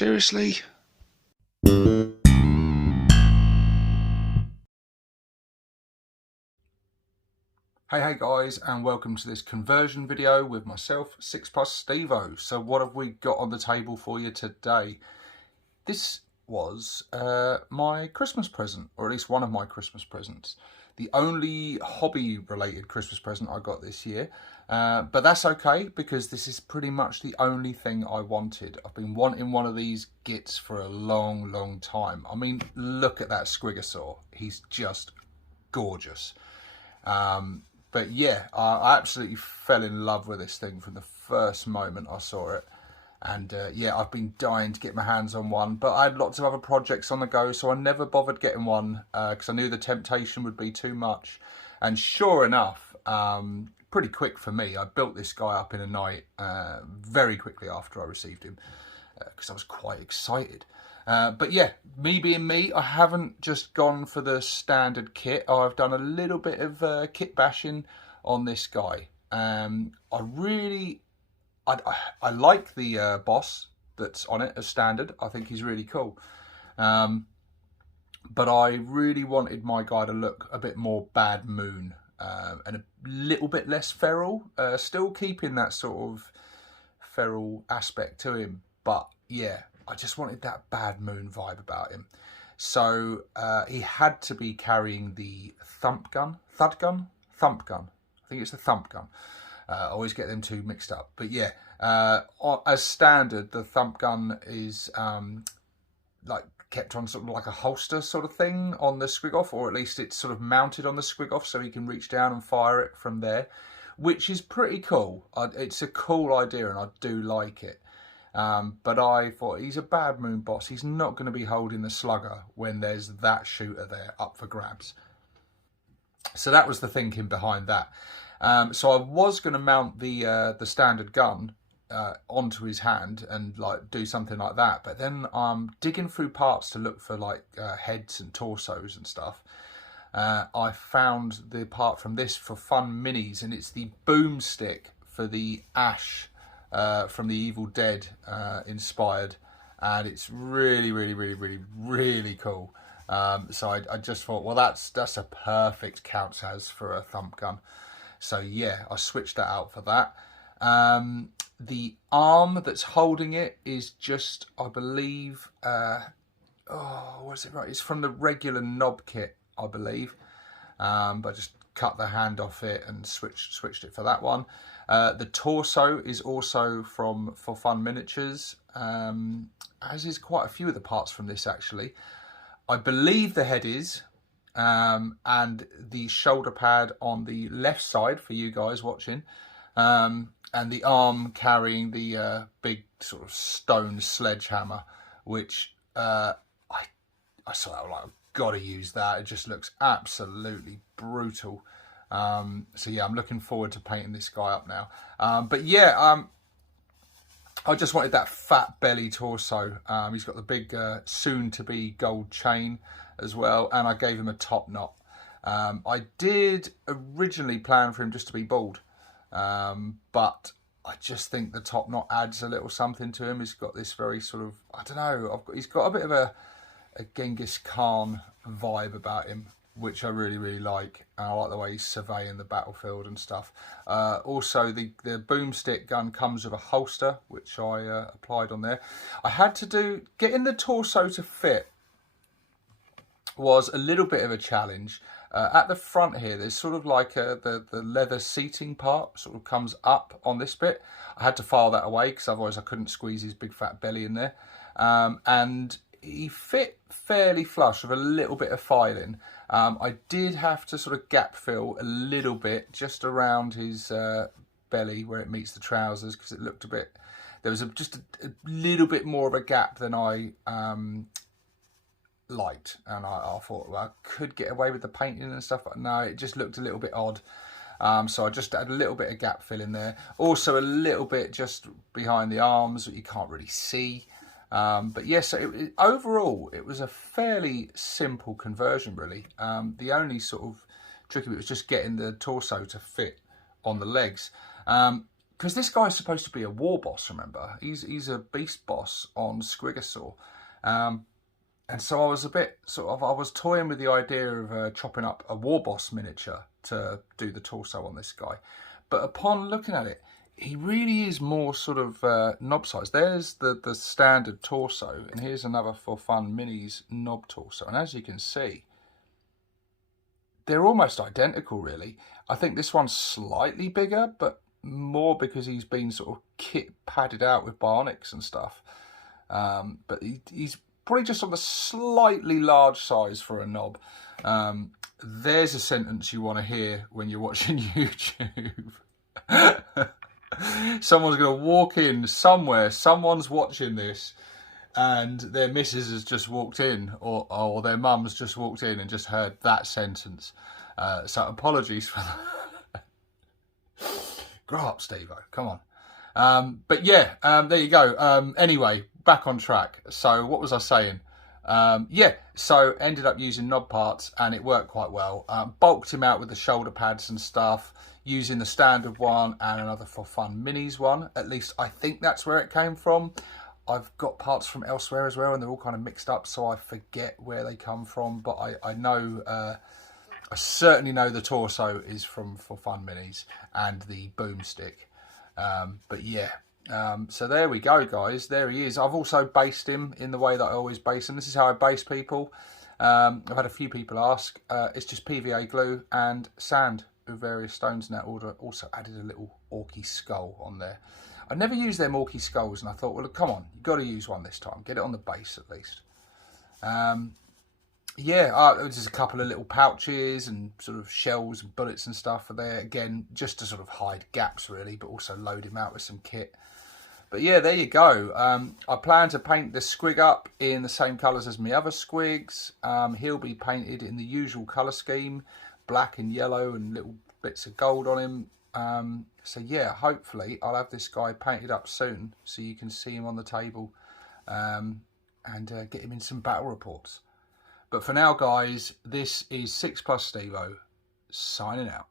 Seriously? Hey guys, and welcome to this conversion video with myself, 6+ Stevo. So what have we got on the table for you today? This was my Christmas present, or at least one of my Christmas presents. The only hobby-related Christmas present I got this year, but that's okay because this is pretty much the only thing I wanted. I've been wanting one of these gits for a long time. I mean, look at that Squigosaur. He's just gorgeous. But yeah, I absolutely fell in love with this thing from the first moment I saw it. And yeah, I've been dying to get my hands on one, but I had lots of other projects on the go, so I never bothered getting one because I knew the temptation would be too much. And sure enough, pretty quick for me, I built this guy up in a night very quickly after I received him because I was quite excited. But yeah, me being me, I haven't just gone for the standard kit. I've done a little bit of kit bashing on this guy. I like the boss that's on it as standard. I think he's really cool. But I really wanted my guy to look a bit more Bad Moon and a little bit less feral. Still keeping that sort of feral aspect to him. But yeah, I just wanted that Bad Moon vibe about him. So he had to be carrying the thump gun. I think it's the thump gun. I always get them two mixed up. But yeah, as standard, the thump gun is like kept on sort of like a holster sort of thing on the Squigoff, or at least it's sort of mounted on the Squigoff so he can reach down and fire it from there, which is pretty cool. It's a cool idea and I do like it. But I thought, he's a Bad Moon boss. He's not going to be holding the slugger when there's that shooter there up for grabs. So that was the thinking behind that. So I was going to mount the standard gun onto his hand and like do something like that. But then I'm digging through parts to look for like heads and torsos and stuff. I found the part from this for Fun Minis, and it's the boomstick for the Ash from the Evil Dead inspired, and it's really cool. So I just thought, well, that's a perfect count as for a thump gun. So yeah, I switched that out for that. The arm that's holding it is just, I believe, what's it right? It's from the regular knob kit, I believe. But I just cut the hand off it and switched it for that one. The torso is also for Fun Miniatures, as is quite a few of the parts from this actually. I believe the head is, and the shoulder pad on the left side for you guys watching, and the arm carrying the big sort of stone sledgehammer, which I saw that, like, I've got to use that. It just looks absolutely brutal. So yeah, I'm looking forward to painting this guy up now. But yeah, I just wanted that fat belly torso. He's got the big soon-to-be gold chain as well, and I gave him a top knot. I did originally plan for him just to be bald, but I just think the top knot adds a little something to him. He's got this very sort of, I don't know, he's got a bit of a Genghis Khan vibe about him, which I really like. And I like the way he's surveying the battlefield and stuff. Also, the boomstick gun comes with a holster, which I applied on there. I had to getting the torso to fit was a little bit of a challenge. At the front here, there's sort of like the leather seating part sort of comes up on this bit. I had to file that away because otherwise I couldn't squeeze his big fat belly in there. And he fit fairly flush with a little bit of filing. I did have to sort of gap fill a little bit just around his belly where it meets the trousers, because it looked a bit, there was just a little bit more of a gap than I liked, and I thought, well, I could get away with the painting and stuff, but no, it just looked a little bit odd. So I just had a little bit of gap fill in there. Also a little bit just behind the arms that you can't really see. But yes, so overall, it was a fairly simple conversion, really. The only sort of tricky bit was just getting the torso to fit on the legs. because this guy's supposed to be a war boss, remember? He's a beast boss on Squigosaur. And so I was a bit I was toying with the idea of chopping up a war boss miniature to do the torso on this guy. But upon looking at it, he really is more sort of knob size. There's the standard torso, and here's another For Fun Minis knob torso. And as you can see, they're almost identical, really. I think this one's slightly bigger, but more because he's been sort of kit padded out with bionics and stuff. But he's probably just on the slightly large size for a knob. There's a sentence you want to hear when you're watching YouTube. Someone's going to walk in somewhere, someone's watching this, and their missus has just walked in, or their mum's just walked in and just heard that sentence. So apologies for that. Grow up, Stevo, come on. But yeah, there you go. Anyway, back on track. So what was I saying? Yeah, so ended up using knob parts and it worked quite well. Bulked him out with the shoulder pads and stuff, using the standard one and another For Fun Minis one. At least I think that's where it came from. I've got parts from elsewhere as well and they're all kind of mixed up, so I forget where they come from. But I know, I certainly know the torso is from For Fun Minis and the boomstick. But yeah. So there we go, guys. There he is. I've also based him in the way that I always base him. This is how I base people. I've had a few people ask. It's just PVA glue and sand with various stones in that order. Also added a little Orky skull on there. I never used them Orky skulls, and I thought, well, come on, you've got to use one this time. Get it on the base at least. Yeah, there's a couple of little pouches and sort of shells and bullets and stuff are there. Again, just to sort of hide gaps, really, but also load him out with some kit. But yeah, there you go. I plan to paint the Squig up in the same colours as my other Squigs. He'll be painted in the usual colour scheme, black and yellow and little bits of gold on him. So yeah, hopefully I'll have this guy painted up soon so you can see him on the table and get him in some battle reports. But for now, guys, this is 6+ Stevo signing out.